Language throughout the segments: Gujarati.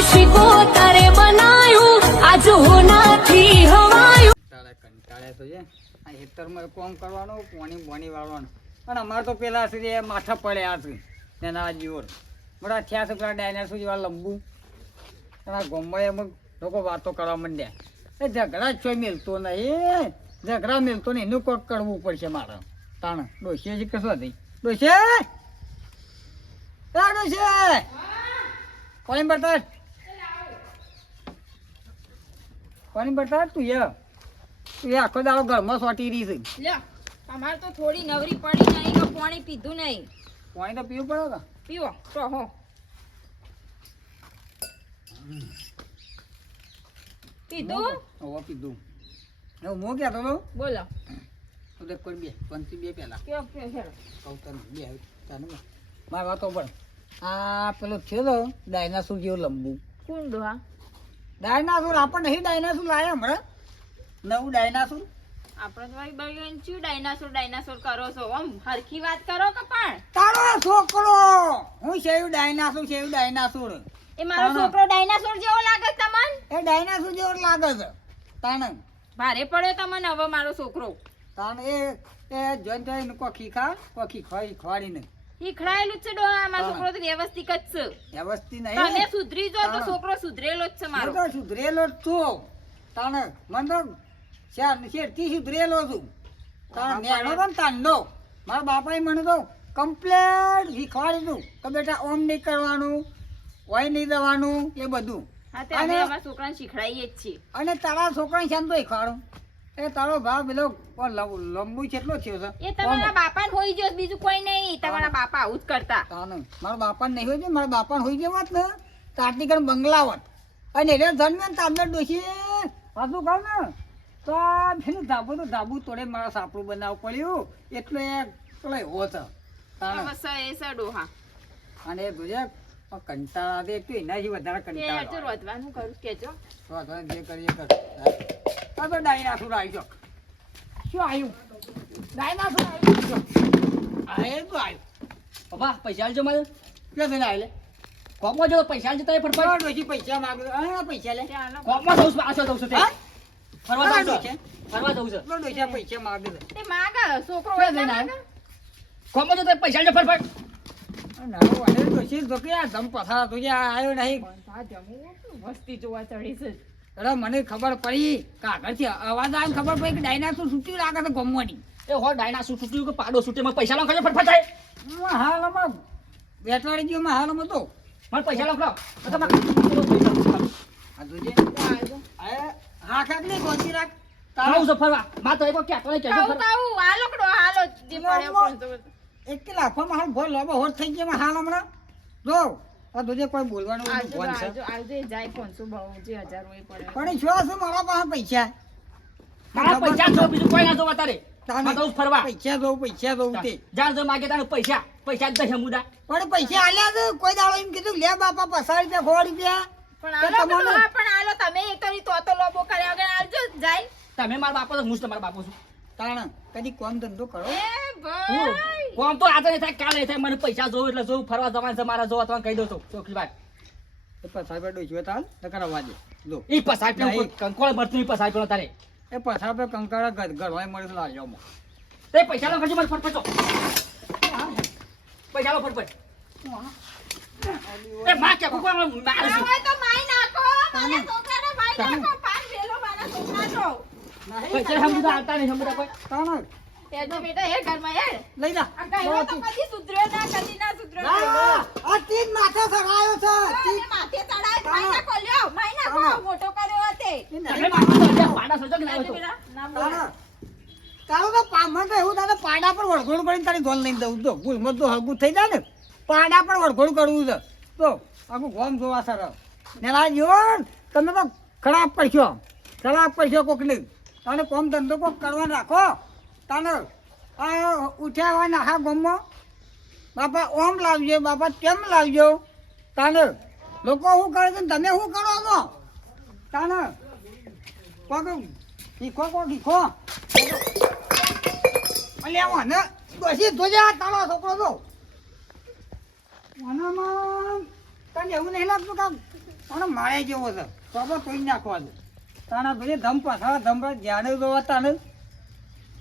શીખો અમારે તો પેલા સુધી માથા પડ્યા છે તેના લંબુ. એમ લોકો વાતો કરવા માંડ્યા. એ ઝઘડા જ મિલતો નહીં ઝઘડા મિલતો નહીં. એનું કોક કરવું પડશે મારે. તાણ ડોસીએ છે કશું હતી ડોસે ડોસે કોની બતા કોની બતા તું ય તું એ આખો દાડો ઘરમાં સોટી રહી છે. લ્યો તમારે તો થોડી નવરી પડી નહીં તો પાણી પીધું નહીં. પાણી તો પીવું પડે કા પીવો તો હો. પીધું? હો પીધું. હવે હું કહેતો હતો બોલો. તો કોઈ બે પંચી બે પહેલા હેરો કહું તને બે તને મારા વાતો પણ. આ પેલો થયો તો ડાયનાસોર જેવો લંબુ. કોણ ડોહા ડાયનાસોર આપણને નહીં ડાયનાસોર લાયા હમણાં નવું ડાયનાસોર આપણે તો ભાઈ ભાઈ શું ડાયનાસોર ડાયનાસોર કરો છો? આમ હરખી વાત કરો કે પણ? તારો છોકરો! હું છેયું ડાયનાસોર છેયું ડાયનાસોર એ મારો છોકરો ડાયનાસોર જેવો લાગે છે તમને? એ ડાયનાસોર જેવો લાગે છે. તાણ? ભારે પડ્યો તમને હવે મારો છોકરો. તાણ એ એ જોઈને જોઈને ખા ખીખા કોઈ ખીખવાડી ખવાડીને શીખડાયેલું જ છે ડોહા મારો છોકરો તો વ્યવસ્થિત જ છે. વ્યવસ્થિત તમે સુધરી જો તો છોકરો સુધરેલો જ છે મારો. તો સુધરેલો જ છું. તાણે મને તો શેર શેરથી સુધરેલો છું. તાણે નેણો તો તાંડો મારા બાપાએ મને તો કમ્પ્લેટ શીખવાડી દઉં કે બેટા ઓમ નહીં કરવાનું ઓય નહીં દેવાનું એ બધું. અને- છોકરાને શીખડાઈએ જ છીએ. અને તારા છોકરાને શાંત શીખવાડું? એ તારો ભાવ પેલો લંબુ કેટલો થયો છે? એ તમારા બાપા હોઈ ગયો બીજું કોઈ નહીં. તમારા બાપા આવું જ કરતા. તાને. મારા બાપા નહીં હોય મારા બાપા હોઈ ગયો વાત ને. તો આટલી બંગલાવત અને એટલે ધનમેન તાંદર ડોસી પાછું કહું ને? તો પેલું ધાબુ તો ધાબુ તોડે મારા સાપડું બનાવવું પડ્યું. એટલે પેલો એવો ડોહા. અને એ કંટાળા દે એક તો એનાથી વધારે કંટાળા રોધવાનું કરું કેજો. જે કરીએ કર. આ તો ડાયનાસોર આવી ગયો. શું આવ્યું? ડાયનાસોર આવી ગયો. આ એ તો આવ્યું. પપ્પા પૈસા આલજો મારે ક્યાં થઈને આવેલે? કોમમાં જો પૈસા તારે ફટફટ ડોસી પૈસા માગે. હા પૈસા લે. કોમમાં જવું છું પાછો જવું છું તે? ફરવા હા, છું. ફરવા જવું છું. ડોસા પૈસા માગે તે માગે છોકરો હોય જઈને તો માગે. કોમમાં જો તારે પૈસા આલજો ફટફટ નાનો વાડે ડોસી તો કે આ ધમ પથારા તો જે આવ્યો નહીં? આ વસ્તી જોવા ચડી છે. અરે મને ખબર પડી કે આગળથી અવાજ આવે ખબર પડી કે ડાયનાસોર છૂટ્યું લાગે છે ગમવાની. એ હો ડાયનાસોર છૂટ્યું કે પાડો છૂટ્યો મને પૈસા લો ખાજો ફટફટ થાય હાલમાં બેટાડી ગયો માં હાલમાં તો. મને પૈસા લખો ખાઓ તો તમારે આ જોજે. આ હા ગોતી રાખ. છે ફરવા. માં તો એક ક્યાં તો કાવું હાલો પડ્યો એક લાખો લાખોમાં હાલ ભોલ લોબો હોર થઈ ગયા હાલ હમણાં. જો. આ દોજે કોઈ બોલવાનું ફોન છે. આલજો જાય ફોન. શું બહુ જે હજાર હોય પડે. પણ શું શું મારા પાસે પૈસા? મારા પૈસા જો બીજું કોઈ ના તારે તાને તો ફરવા. પૈસા દઉં પૈસા દઉં તે. જ્યાં જો માગે તાને પૈસા. પૈસા જ દે મુદા. પણ પૈસા આલ્યા તો કોઈ દાડો એમ કીધું લે બાપા પસાર રૂપિયા ખોડ રૂપિયા. પણ તો હા, પણ આલો તમે એ કરી તો તો લોબો કર્યા વગર આવજો જાય. તમે મારા બાપો તો હું તમારા બાપો છું. તાણ કદી કોમ ધંધો કરો? એ કોમ તો આજે થાય કાલે થાય મને પૈસા જોવું એટલે જોવું ફરવા જવાનું છે મારા જોવા તમને કહી દઉં છું. ભાઈ. એ પસાર પર ડોસ્યો તાલ નકર વાજે લો. ઈ પસાર પેડો. કંકોળ મળતું ઈ પસાર પેડો તારે. એ પસાર પર કંકાળા ઘર ઘરવાય મળે તો લાવજો મો તે પૈસા લો ખર્ચો મને ફટફટ જો. પૈસા લો ફટફટ એ માં કે કોકો મારું છું. હોય તો માઈ નાખો મારા છોકરાને માઈ નાખો પાર વેલો મારા છોકરાનો. પૈસા આવતા નહીં કોઈ. તાણ તો બેટા એ ઘરમાં હેડ લઈ જા. આ કહેલો તો કદી સુધર્યો ના કદી ના સુધર્યો. આ તીજ માથે સગાયો છે. તીજ. માથે ચડાય માઈ નાખો લ્યો માઈ મોટો કર્યો હતે તમે નહીં. બાપા તો હજાર પાડા કે ના તો તો એવું પાડા પર વળઘોડ કરીને તારી ધોલ લઈને દઉં. તો ભૂલમાં તો હગું થઈ જાય ને પાડા પર વળઘોડ કરવું છે. તો આખું ગોમ જોવા સર નેલા જીવન તમે તો ખરાબ પડશો. ખરાબ પડશો કોકની. તને કોમ ધંધો કોક કરવાનો રાખો. તને આ ઉઠ્યા હોય ને ગમો બાપા, ઓમ લાવજો, બાપા કેમ લાવજો. તને લોકો શું કરે છે તમે શું કરો છો? તને કોક શીખો કોક શીખો અલ્યા, મને ડોસી જોજે તારો છોકરો તો. મનામાં તને એવું નહીં લાગતું કે અને મારે જેવો છે. તો કોઈ નાખવા દે. તાણા ભાઈ ધમ પાછા ધમ પર જ્યાં જોવા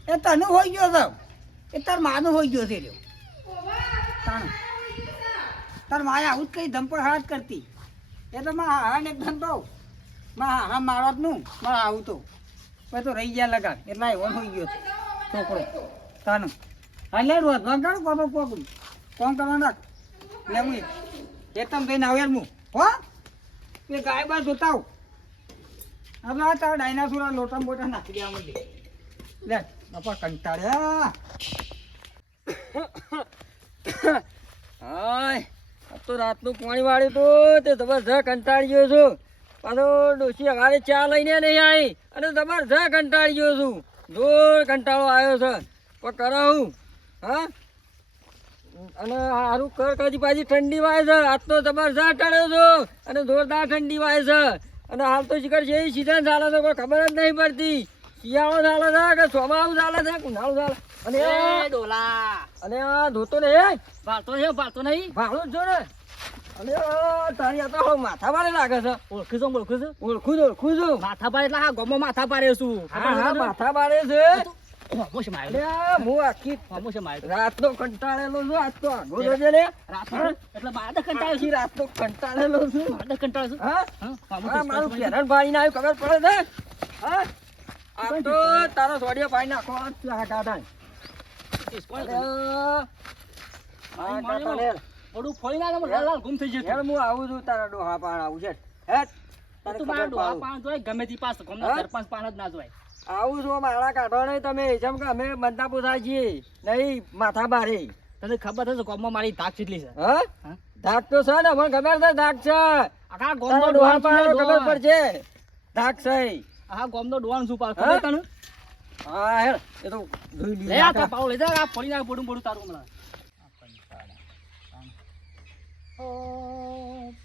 એ તને હોઈ ગયો તો. એ તાર માનું હોઈ ગયો છે રહ્યો. તાણ. તાર માએ આવું જ કઈ ધમ પર હાથ કરતી. એ તો માં હારાને ધમ તો માં હારા મારવા જ નું. માં આવું તો. પછી તો રહી ગયા લગા એટલા એવો હોઈ ગયો છોકરો. તાનું હા લે રોજ કાઢ કોનો કોક કોમ કરવા નાખ. લે હું એ. તમ થઈને આવ્યા હું. હો? એ ગાય બા જોતા આ તારા ડાયનાસોર લોટા બોટા નાખી દેવા મળી લે, બાપા કંટાળ્યા. હાય તો તો રાતનું પાણી વાળ્યું તો, તે જબરજસ્ત કંટાળી ગયો છું. પાછો ડોશી અગાડે ચા લઈને નહીં આવી, અને જબરજસ્ત કંટાળી ગયો છું. જોર કંટાળો આવ્યો છે. પણ કરાવું, હા? અને સારું કર, કદી પાછી ઠંડી વાય છે. આજ તો જબરજસ્ત ટળ્યો છું, અને જોરદાર ઠંડી વાય છે. અને હાલ તો શિખર છે સીઝન ચાલે છે કોઈ ખબર જ નહીં પડતી. શિયાળો ચાલે છે કે ચોમાસું ચાલે છે કે ઉનાળો ચાલે અને એ ડોલા. અને આ ધોતો નહીં ભાળતો નહીં ભાળતો નહીં. ભાળો જ ને. અને તારી આ તો માથા પાડે લાગે છે. ઓળખું છું ઓળખું છું. ઓળખું છું ઓળખું છું. માથા પાડે એટલે હા ગમો માથા પાડે છું. હા હા માથા પાડે છે. હોમો છે મારે હું આખી હોમો છે મારે રાતનો કંટાળેલો છું આજ તો આગો જોજે ને રાતનો? એટલે બાદ કંટાળ્યો આખી રાતનો કંટાળેલો છું. છું બાદ કંટાળ્યો છું? હા? હા હોમો હા છે, મારું સ્પર્શ પેરણ ભાઈને આવ્યું ખબર પડે હા? આ તો તારો સોડિયો ભાઈ નાખો. આ કાઢા ફોડી લાલ લાલ ગુમ થઈ જાય હેડ હું આવું છું તારા ડોહા પાણ આવું છે. હેડ તું મારા ડોહા પાડું. જોય ગમે તે પાસ ગમે? સરપંચ પાન જ ના જોય. આવું છો માળા કાઢો નહીં તમે જેમ કે અમે બંધા પૂછાય છીએ નહીં માથા બારે. તને ખબર હશે ગામમાં મારી ધાક ચીટલી છે? હા? ધાક તો છે ને મને ખબર છે ધાક છે. આખા તારા ગામનો ડોહા ડોહાણ પાડો ખબર. પડશે ધાક છે આખા ગામનો ડોહાણ શું પાડ હા? ખબર તને? હા હે એ તો જોઈ લે આ તો પાવ લે જા આ ફોડી ના પડું પડું તારું હમણાં.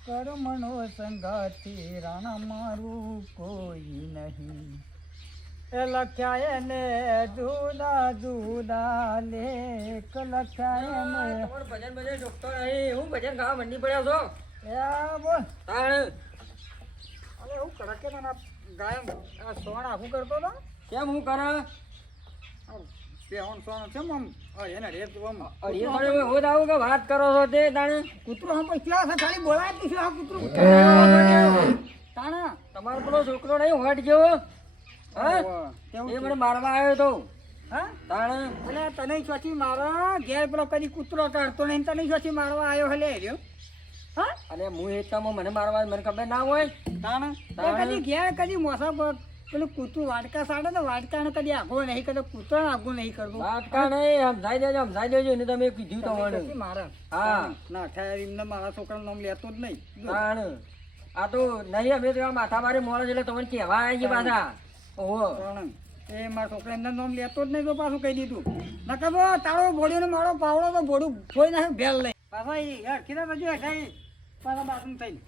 કર્મનો સંગાતી રાણા મારું કોઈ નહીં. લખ્યા ને જુદા જુદા લેખ લખ્યા તમારું ભજન ભજન ડોક્ટર અહીં હું ભજન ગાવા મંડી પડ્યો છો. એ બોલ. તાણ. અરે હું કડકે ના ગાયમ આ સોણ આખું કરતો ને કેમ હું કરે? પેહણ સોણ છે આમ. એને રેત આમ અરે થોડી હું આવું કે વાત કરો છો તે તાણે? કૂતરો હમ ક્યાં છે? ખાલી બોલાય જ આ કૂતરું. તાણા. તમારો પેલો છોકરો નહીં હોટ જેવો? હા? એ મને મારવા આવ્યો તો. હા? તાણે એટલે તને ચોથી મારવા ઘેર પેલો કદી કૂતરો કાઢતો નહીં તને ચોથી મારવા આવ્યો હલે રહ્યો હા? અરે હું એકતામાં મને મારવા મને ખબર ના હોય? તાણ. કદી ઘેર કદી મોસા પેલું કૂતરું વાટકા સાડે ને વાટકાને કદી આગો નહીં કરતો કૂતરો આગો નહીં કરતો વાટકા નહીં સમજાઈ દેજો સમજાઈ દેજો એને તમે કીધું તમારે મારા. હા. ના ઠાર એમને મારા છોકરાનું નામ લેતો જ નહીં. આ તો નહીં અમે તો માથા મારે મોડો એટલે તમને કહેવા આવી છે પાછા. ઓહો. એ મારા છોકરા એમના નામ લેતો જ નહીં તો પાછું કહી દીધું. નકર તો તારો બોડીનો મારો પાવડો તો બોડું કોઈ નાખે ભેલ લઈ. પાછા એ યાર કીધા રજુ હેઠા પાછા બાથરૂમ થઈને.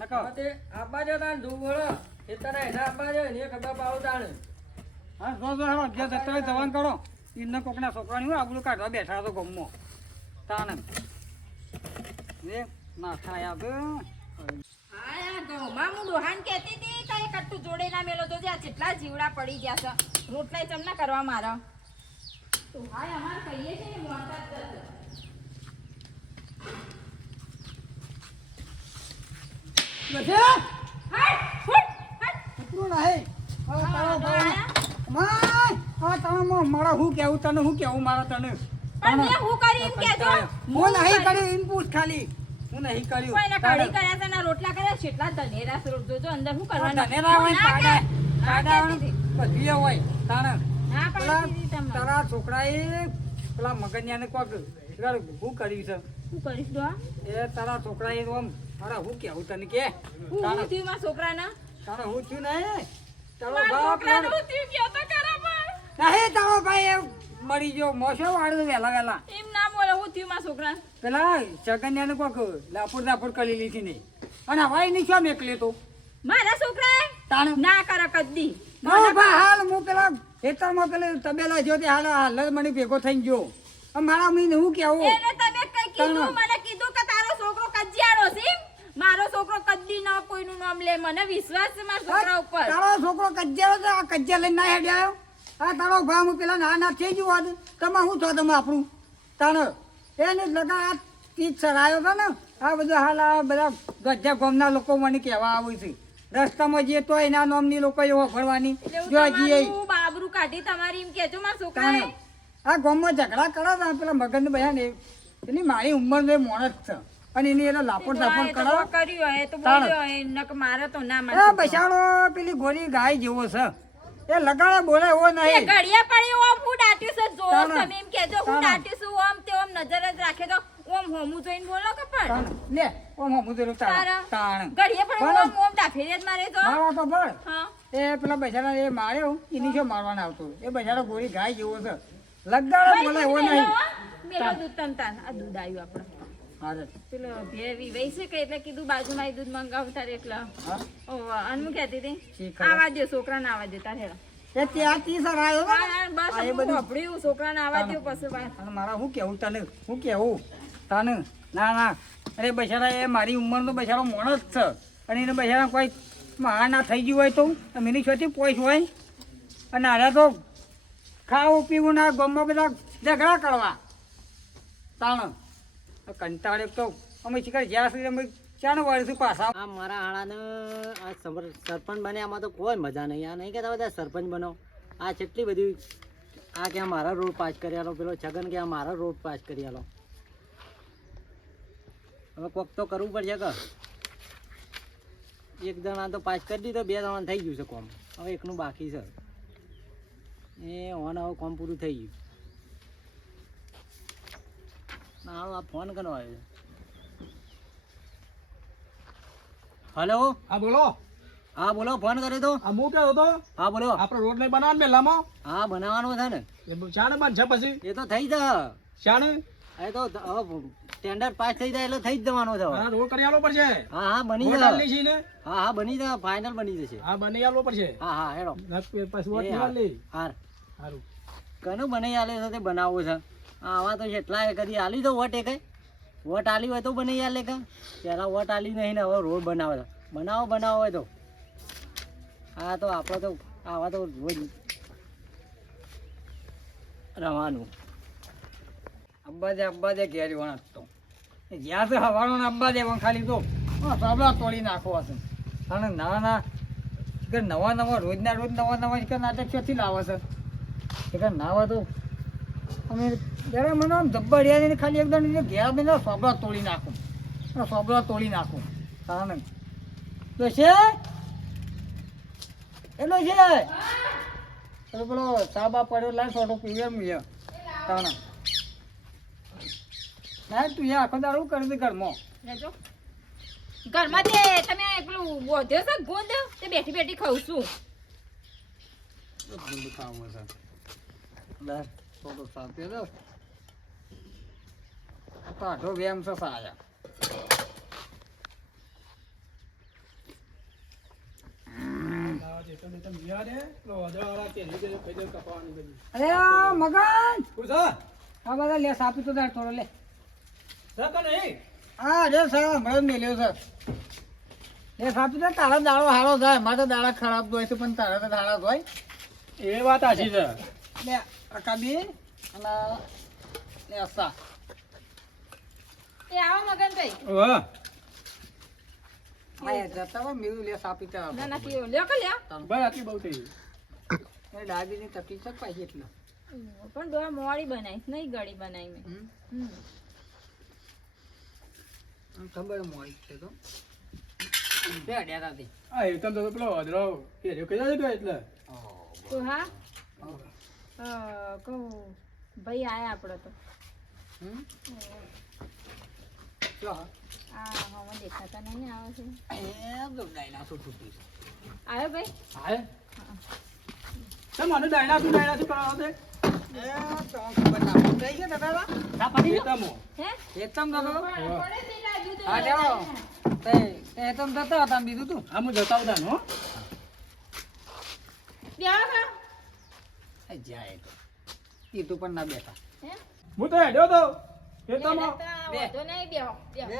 નકર. તે આપવા જો ધૂળ વળો. ખેતરના હેઠા આપવા જો એને ખબર પાડો તાણ. હા જો જો હેડો જે જતા જવાન કરો. એમના કોકના છોકરાની હું આબરૂ કાઢવા બેઠા તો ગમો એ ના થાય આ રોટલા ચમના કરવા મારા? તો હાય અમાર કહીએ છે ને મોટા જ જશે. હાય, ફૂટ, હા? માય તમે મારા હું કેવું તને હું કેવું મારા તને? પણ મેં હું કરી એમ કહેજો. હું નહીં ખાલી. હું નહીં કર્યું કોઈને કઢી કર્યા છે ને રોટલા કર્યા છે એટલા ધનેરા છે. જોજો અંદર શું કરવાનું ધનેરા હોય પાડા પાડા બધી હોય તાણે ના પેલા પાડી દીધી તમને. તારા છોકરાએ પેલા મગનિયાને કોક હું કર્યું છે શું કરીશ ડોહા? એ તારા છોકરાએ તો આમ હું કેવું તને કે હું હું થયું મારા છોકરાના? તારા હું થયું ને તારો બાપ હું થયું કયો તો પણ. નહીં તારો ભાઈ મરી ગયો મોસો વાળો વેલા વેલા એમ હું થયું મારા છોકરા? પેલા ચગનિયાને કોક લાપુર લાપુર કરી લીધી નહીં અને હવાઈ નહીં શું મેકલે તો. મારા છોકરા? તાણ. ના કરે કદી. હાલ હું પેલા ખેતરમાં પેલા તબેલા જો હાલ હાલ મને ભેગો થઈ ગયો. મારા મીન હું કેવું એને તમે કઈ કીધું? મને કીધું કે તારો છોકરો કજિયાળો છે મારો છોકરો કદી ન કોઈનું નામ લે. મને વિશ્વાસ છે મારા છોકરા ઉપર. તારો છોકરો કજ્જા છે આ કજિયા લઈને ના હેડ્યા આ તારો ભાવ હું પેલા ના ના થઈ ગયું તમે શું છો તમે આપણું. તાણ. એને જ લગા આ તીજ ચરાયો હતો ને આ બધા હાલ આ બધા ગજા ગામના લોકો મને કહેવા આવું છે. રસ્તામાં જઈએ તો એના નોમની લોકો એવો ભરવાની જો હજી બાબરું કાઢી તમારી એમ કહેજો મારા છોકરાને. આ ગામમાં ઝઘડા કરો ને પેલા મગન બધા ને એની મારી ઉંમર મોણસ છે. અને એની એને લાપોડ લાપોડ કરો. કર્યું હોય, તો બોલ્યો હોય, નક મારે તો ના મારે. બસાડો પેલી ગોરી ગાય જેવો છે. એ લગાડે બોલે એવો નહીં. ઘડિયા પડી ઓમ હું ડાટ્યું છે જો તમે એમ કહેજો હું ડાટ્યું છું ઓમ તે ઓમ નજર જ રાખે તો ઓમ હોમું જોઈને બોલો કે પણ? લે ઓમ હોમું જોઈને તાણ. તાણ. ઘડિયા પડી ઓમ ઓમ દાફેરી જ મારે તો. મારવા તો બળ હા. એ પેલા બજારા એ માર્યો એની શું મારવાના આવતો એ બજારો ગોળી ગાય જેવો છે. લગાડે બોલે એવો નહીં. મેલો દૂધ તન તાન. આ દૂધ આવ્યું આપણે. પેલો ભેવી કે એટલે કીધું બાજુમાં દૂધ મંગાવું તારે એટલે હા? ઓહ, અને હું કહેતી હતી? આવા દે છોકરાને આવા દે તારે. એ ત્યાં સર આવ્યો હા? હા, બસ એ બધું. સાંભળ્યું, છોકરાને આવા દો પછી. અને મારા શું કેવું તને? શું કેવું? તને? ના ના. અરે બચારા એ મારી ઉંમરનો બચારો મોણસ છે. અને એને બચારા કોઈ મહા ના થઈ ગયું હોય તો મીની છોથી પોઈસ હોય. અને આરે તો ખાવું પીવું ના ગામમાં બધા ઝઘડા કરવા. તાણ. કંટાળે તો અમે શીખર જ્યાં સુધી અમે ચાલો વાળીશું પાછા. આ મારા હાળાને આ સર- સરપંચ બને, આમાં તો કોઈ મજા નહીં. આ નહીં કહેતા બધા સરપંચ બનો. આ કેટલી બધી, આ કે મારા રોડ પાસ કરી આલો, પેલો છગન કે મારા રોડ પાસ કરી આલો. હવે કોક તો કરવું પડશે કે એક જણા તો પાસ કરી દીધો, બે જણા થઈ ગયું છે કોમ. હવે એકનું બાકી છે. એ ઓન હવે કોમ પૂરું થઈ ગયું ના આ ફોન કરવાનો આવ્યો હલો હા બોલો. હા બોલો ફોન કર્યો તો? આ હું કહેતો હતો? હા બોલો. આપણે રોડ નહીં બનાવવાનો મેલામાં? હા બનાવવાનો છે ને. શાને બનશે પછી? એ તો થઈ જશે શાને એ તો હવે ટેન્ડર પાસ થઈ જાય એટલે થઈ જ જવાનો છે હવે. રોડ કરી આલો પડશે. હા હા બની જશે છે. ને? હા હા બની જશે ફાઇનલ બની જશે. હા બની આલો પડશે. હા હા હેડો. પછી વોટ. હાર. કનું બની આલે છે તે બનાવવું છે? હા, આવા તો જેટલા કદી આલી તો વોટ એ કઈ. વોટ આલી હોય તો બની આલે કે. પહેલાં વોટ આલી નહીં ને હવે રોડ બનાવે બનાવો બનાવો હોય તો. હા તો આપણે તો, આવા તો રોજ રવાનું. અબ્બાજે અબ્બાજે ઘેર વણાટ તો. જ્યાં તો હવાનો વણ ખાલી તો. સાબલા તોડી નાખો હશે અને નવા ના. કે નવા નવા, રોજના રોજ નવા નવા નાટક ક્યાંથી લાવે છે. કે નાવા તો અમે જ્યારે મને આમ ધબ્બા રહ્યા ને ખાલી એકદમ ઘેર બેને સોબલા તોડી નાખું. અને તોડી નાખું. કારણ તો છે? એટલો છે? તો પેલો સાબા પડ્યો લાય સોટો પીવે મૂલ્ય કારણ ના તું યા આખો દાડો શું કરી દે ઘરમાં? લેજો. ઘરમાં તે તમે પેલું બોધ્યો છે? ગોંદ તે બેઠી બેઠી ખાઉં છું. લે થોડો સાથે પાઠો વેમ છે સાયા. અરે મગન આ બધા લે સાપી તો દાડ થોડો લે. હા રે સર હમણાં મેલ્યો સર લે સાપી તો તારા દાળો હારો થાય મારે દાળા ખરાબ હોય છે પણ તારા તો દાળા હોય. એ વાત આછી છે. લે અકાબી અને લે અસા એ આવો મગનભાઈ વાહ હા જતા હોય મેળું લે આપી તો ના ના પીવો લ્યો કે લ્યો. ભાઈ આટલી બહુ થઈ એ ડાયાબીની તકલીફ છે પાછી એટલે? પણ મોડી બનાવીશ નહીં ગળી બનાવી મેં. હમ. હમ. ખબર છે તો. બે અડ્યા હતા આ એ તો પેલો અધરો એ કઈ જાય એટલે? તો હા. કહું ભાઈ આયા આપડે તો. હમ. દેખાતા નહીં આવે છે ડાયનાસોર આવ્યો ભાઈ હા મને ડાયના શું કરાવો એ તો છે. એ એ પણ ના બેઠા હું તો હેડ્યો તો વાંધો નહીં, બેહો, બેહો. બે.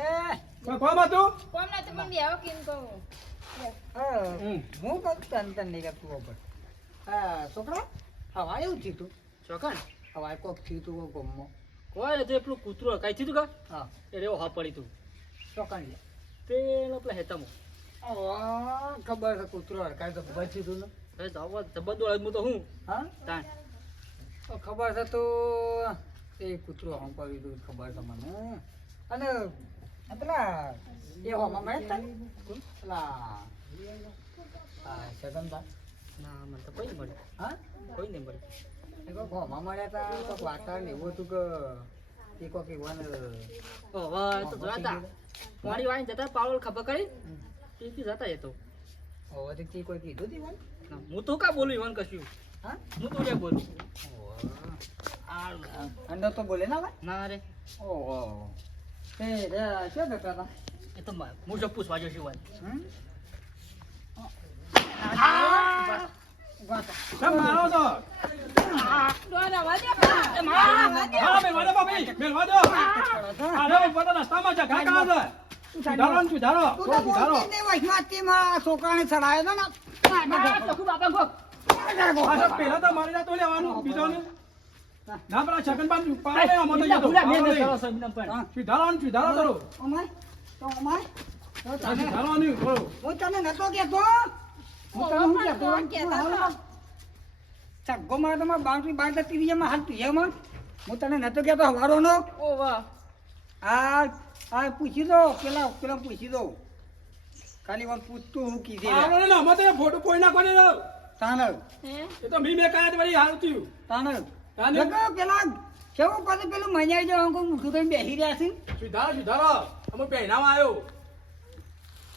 કોમ નથી પણ બેહો કેમ કહું. હા, હું કહું તને તને નહીં કરતું ખબર હા છોકરા હવા એવું થયું તું? ચોકન હવા કોક થયું તું ગમમાં કોઈ ને પેલું કૂતરું કાંઈ થયું તું કા? હા. એટલે હા પડી તું. ચોકન લે. પેલો પેલા હેતામાં. ખબર છે કૂતરો હરકાય તો થયું તું ને? જબરદસ્ત હું તો હું. ખબર છે તો એ કૂતરો હમ દઉં ખબર તમને મને. અને પેલા એ હોમાં મળે પેલા હા સગનદા ના મને તો કોઈ મળ્યું. હા? કોઈ નહીં મળ્યું. એ કોઈક હોમાં મળ્યા હતા કોઈક વાતાવરણ એવું હતું કે એ કોઈક એવાને હવે તો પાણી વાળી જતા પાવલ ખબર કરી? તેથી જતા એ તો. હવે તો તે કોઈ કીધું હતી હું તો કા બોલું ઈવન કશું? હા તો બોલું અંદર તો બોલે ના ભાઈ ના રે ઓહો એ રે શું કરતા હતા એ તો હું જો પૂછવા જશું વાત હમ? ડોહા ને દે બા. તું તો બોલતી જ નહીં વચમાંથી છોકરાને ચડાયો હતો ને બાપા ગો ભૂલા ભૂલા મેં મેં કરો. અમાય તો અમાય તો તને હું તને નતો કેતો હું તને મારે આ પૂછી દો પેલા પેલા પૂછી દો ખાલી પૂછતું હું કીધે ફોટો કોઈ ના કોને તાનળ? એ તો મી મેં કાયા વળી હાલ તાનળ તાનળ? પેલા કેવું પાછું પેલું મજાઈ જાય અંકો મુઠું કરીને બેસી રહ્યા છે? સુધારો સુધારો. અમે પહેરાવા આવ્યો.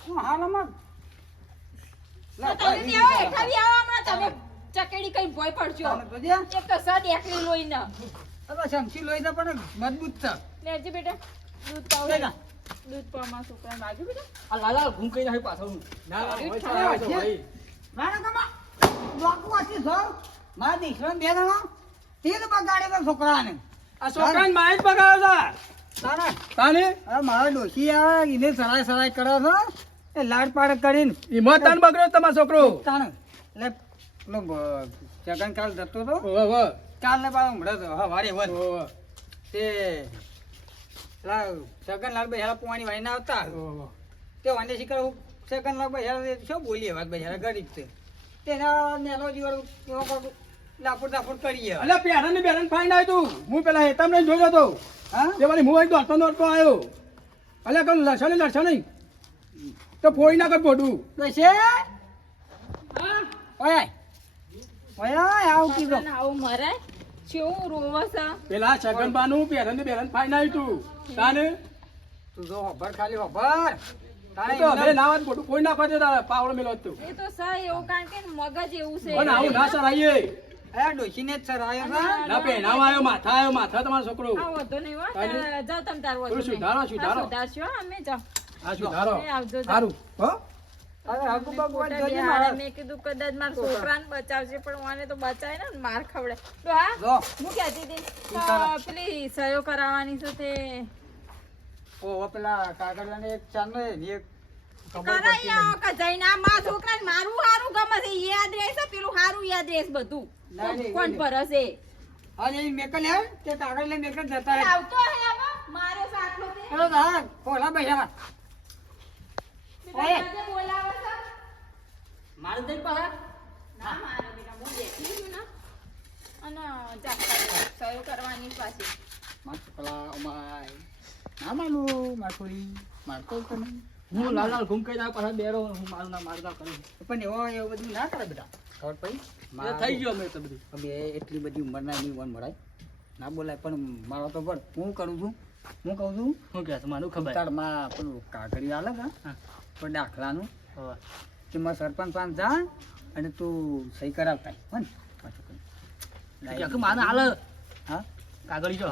હું હાલમાં તમે આવો, હેઠા બી આવો હમણાં. તમે ચકેડી કઈ ભોય પડજો. તાનળ તો જ્યાં. એક તો સદ એકલી લોહીને. હવે શમશી લોહી તો પણ મજબૂત છે. લેજે બેટા. દૂધ પાવ. દૂધ પાવ છોકરાને માગ્યું બેટા? આ લાલા ઘૂમ કઈ નાખ્યું પાછળ ના ના. ભાઈ. મારા કમા. હતી છો મારા દીકરાને બે જણા તેલ બગાડે તો છોકરાને. આ છોકરાને માય જ બગાડો છે? તાને? અરે મારા ડોશી આવે એને સરાય સરાય કરે છે. એ લાડ પાડ કરીને. હિંમત તાન બગડ્યો તમારો છોકરો? તાને એટલે પેલો જગન કાલ જતો હતો. કાલ ને પાછો હમણાં તો હવારે વધ ઓવે, તે પેલા જગનલાલ ભાઈ હેરા પોણી વાઈને આવતા. તે વાંધે શીખર જગનલાલ ભાઈ હેરા શું બોલીએ વાત ભાઈ હેરા ગરીબ છે તેના નેલો જીવડ એવો કોક કરીએ. અલ્યા પેરણ ને બેરણ ફાઈન આવ્યું તું. હું પેલા હેતામ લઈને જોયો હતો હા? તે વળી હું એક દોડતો દોડતો આવ્યો અલ્યા કહું લડશો નહીં લડશો નહીં. તો ફોડી નાખ ફોટું બેસે? ઓય ઓય આવું કીધું આવું મરાય કેવું રોવે છે? પેલા છગનબાનું પેરણ ને બેરણ ફાઈન આવ્યું તું. તાને? તું જો હબર ખાલી હબર કોઈ નાખવા દે પાવડો મેલો તું. એ તો સર એવું કારણ કે મગજ એવું છે. પણ આવું ના સરાઈએ આ ડોશીને જ સરાયો છે ના પહેનાવા આવ્યો માથા આવ્યો માથા તમારો છોકરો. આ વધુ નહીં હો તારી- તાર- તાર વધુ સુધારો, સુધારો. સુધારશો અમે જાઓ. આ સુધારો. એ આવજો જાઓ. સારું હો? અરે હગુ બગુ ખોટા જોજે બે મારા. હાડા મેં કીધું કદાચ મારા છોકરાને બચાવશે પણ મને તો બચાય ને માર ખવડે. હતી પેલી સયો કરાવવાની છે તે ઓ પેલા કાગળિયાને એક ચાંદો એક કરાઈ પડતી આવો કે જઈને આ મારા છોકરાને મારું હારું ગમે છે યાદ રહેશે પેલું હારું યાદ રહેશે બધું. કોણ નહીં. ભરસે હા મેકલ હે? તે કાગળ લઈને મેકલ જતા હે આવતો હે હવે? મારો સાટલો તે ચલો હા પોલા બેઠા ઓય. આજે બોલાવે છે? મારે જઈને ના મારે બેટા હું બેઠી છું ને. અને જાતા સયો કરવાની પાછી પેલા અમાય. ના માનું માર મારતો હું લાલ લાલ ઘૂમ કઈ પાછા બેરો હું મારું ના મારતા કરું. પણ એવો એવું બધું ના કરે બેટા ખબર પડી? એ થઈ ગયો અમે તો બધું. એટલી બધી ઉંમરના નહીં વન મળાય. ના બોલાય પણ મારો તો પણ હું કરું છું? હું કહું છું? શું કહે મારું ખબર. તારમાં પેલું કાગળિયું આલે. તો દાખલાનું મારા સરપંચ પાંચ જા અને તું સહી કરાવતા હો. કે હાલ હા? કાગળી જો.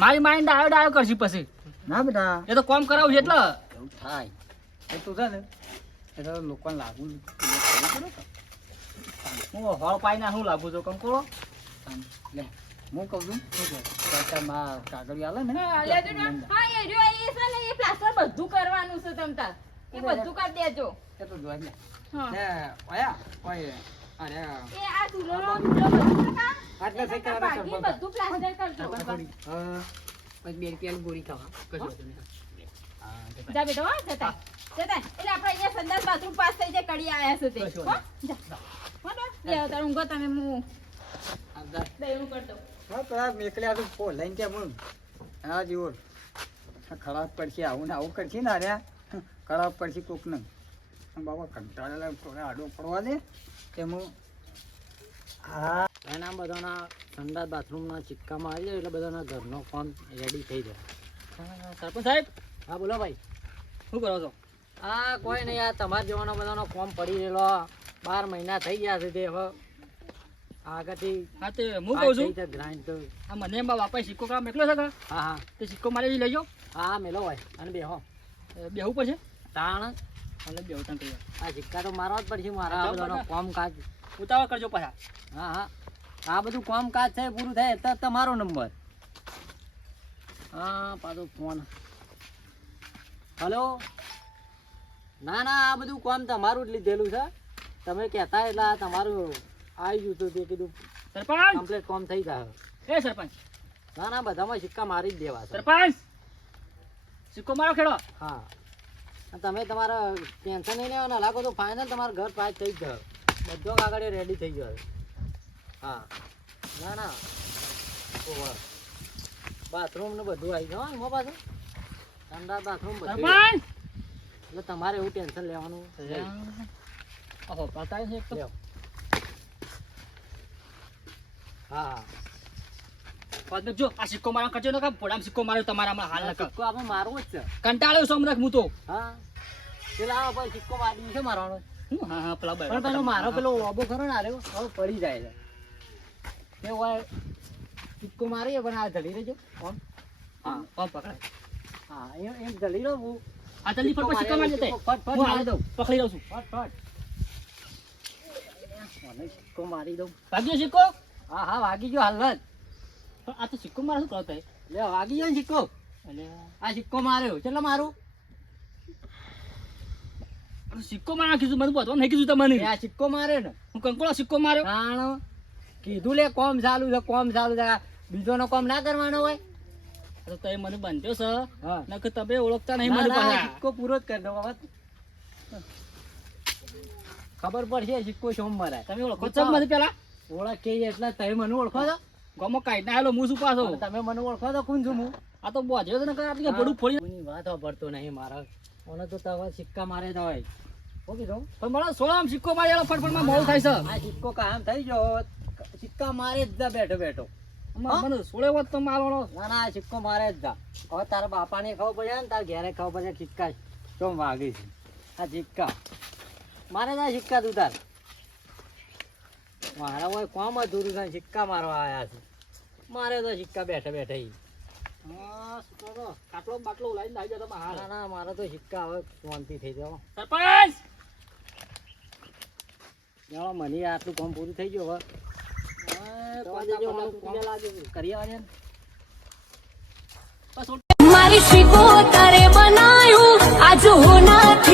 મારી માઇન્ડ ડાયો ડાયો કરશે પછી. ના બેટા. એ તો કોમ કરાવું છે એટલે. એવું થાય. એ તું છે ને એ તો લોકોને લાગુ. હું હળ પાઈ ના હું લાગુ છું કંકોળો લે હું કહું છું સરકારમાં કાગળિયા આલે ને. હા. એ રહ્યો, એ છે ને, એ પ્લાસ્ટર બધું કરવાનું છે તમતા એ બધું કરી દેજો. એ તો જોવા લે. હા. ઓયા ઓય અરે. એ આ તું ચૂલો બધું કાકા, આટલે થઈ કરવા બાકી બધું પ્લાસ્ટર કરજો હા પછી બે રૂપિયાની ગોળી ખાવા. કશું હતું નહીં જા બેટા જતા. જતા. એટલે આપણે અહીંયા સંડાસ બાથરૂમ પાસ થઈ જાય કડી આયા છે તે હો જા. હો લે હવે ઊંઘો તમે હું આવતા. દઈનું કરી હા પેલા મેકલ્યા તો ફો લઈને ત્યાં હું હા જીવો ખરાબ પડશે આવું ને આવું કરશે ને અરે ખરાબ પડશે કોક ને બાબા કંટાળેલા થોડે આડો પડવા દે તેમ હું એના બધાના સંડાસ બાથરૂમના સિક્કામાં આવી જાય એટલે બધાના ઘરનો ફોન રેડી થઈ જાય. સરપંચ સાહેબ? હા બોલો ભાઈ. શું કરો છો? આ કોઈ નહીં આ તમારા જવાનો બધાનો ફોર્મ પડી રહેલો. બાર મહિના થઈ ગયા છે તે હવે. આગળથી હા તે હું કહું છું. ગ્રાઇન્ડ તો. આ મને એમ બાપા સિક્કો કામ એકલો છે હા હા. તે સિક્કો મારે લઈ લેજો. હા હા મેલો ભાઈ. અને બેહો. હો બેહવું પડશે? તાણ. અને બે તને કહીએ આ સિક્કા તો મારવા જ પડશે મારા બધાનો ફોર્મ કામકાજ ઉતાવળ કરજો પાછા. હા હા. આ બધું કામકાજ છે પૂરું થાય તો તમારો નંબર. હા પાછો ફોન. હલો? ના ના આ બધું કામ તમારું જ લીધેલું છે. તમે કહેતા એટલે આ તમારું આવી ગયું હતું તે કીધું સરપંચ! કમ્પ્લીટ કામ થઈ જાય. એ સરપંચ! ના ના બધામાં સિક્કા મારી જ દેવા સરપંચ! સિક્કો મારો ખેડો! હા. તમે તમારા ટેન્શન નહીં લેવાના લાગો તો ફાઇનલ તમારું ઘર પાસ થઈ જ ગયો બધો કાગળિયો રેડી થઈ ગયો હા. ના ના. ઓવર બાથરૂમ ને બધું આવી ગયું. એમાં પાછું ઠંડા બાથરૂમ બધું. એટલે તમારે એવું ટેન્શન લેવાનું ઓહો છે તો. હા હા. જો આ સિક્કો મારો કરજો ને પોડામ સિક્કો માર્યો તમારા હમણાં હાલ નકર સિક્કો આપણે મારવો જ છે. કંટાળ્યો હમણાં હું તો? હા. પેલા ભાઈ સિક્કો મારી છે મારવાનો? હું? હા હા પેલા પણ પેલો મારો પેલો ઓબો ખરો ને આર્યો હવે પડી જાય છે. તે હોય મારીએ પણ આ જડી રહેજો. હા કોણ પકડાય. હા એમ એમ જડી રહો હું. આ જલ્દી ફટ સિક્કો મારી દઉં પકડી લઉં છું. ફટ ફટ. મને સિક્કો મારી દઉં. ભાગ્યો સિક્કો હા હા વાગી ગયો હાલ જ પણ આ તો સિક્કો મારે શું કરતા લે વાગી ગયો સિક્કો એટલે આ સિક્કો માર્યો. ચલો મારું? સિક્કો મારા કીધું મને બધું નહીં કીધું તમને. આ સિક્કો મારે ને. હું કંકોળો સિક્કો માર્યો? કારણ કીધું લે કોમ ચાલુ છે કોમ ચાલુ છે. બીજો નો કોમ ના કરવાનો હોય? તો તમે મને બાંધ્યો છે. નકર તમે ઓળખતા નહીં મને સિક્કો પૂરો જ કરી દો બાબત ખબર પડશે સિક્કો શોમ મરાય તમે ઓળખો છો મને પેલા? ઓળખે એટલે તમે મને ઓળખો છો. ગમો કાઈ ના આવેલો હું શું પાછો. તમે મને ઓળખો છો કોણ છું હું? આ તો બોજ્યો છે ને કે? આપણે બડું ફોડી વાત વાપરતો નહીં મારા. મને તો તમે સિક્કા મારે તો હોય. શું કીધું? પણ મને સોળામ સિક્કો મારી આલો ફટફટમાં મોડું થાય છે. આ સિક્કો કામ થઈ ગયો. સિક્કા મારે જ દા બેઠો બેઠો. મને સોળે વાત તો મારવાનો. ના ના સિક્કો મારે જ દા. હવે તારા બાપાને ખબર પડે ને તારા ઘેરે ખબર પડે સિક્કા તો વાગી છે. આ સિક્કા. મારે જ સિક્કા તું તાર. મારા હોય કોમ અધૂરું થાય સિક્કા મારવા આવ્યા છે. મારે તો સિક્કા બેઠા બેઠા કાટલો બાટલો લાઈને આવી જતો હાલ. ના ના મારે તો સિક્કા હવે શાંતિ થઈ જાવ સરપંચ! જાઓ મને આટલું કામ પૂરું થઈ ગયું હવે. કરી આવે મારી શીખો તારે બનાયું. આજ હોનાથી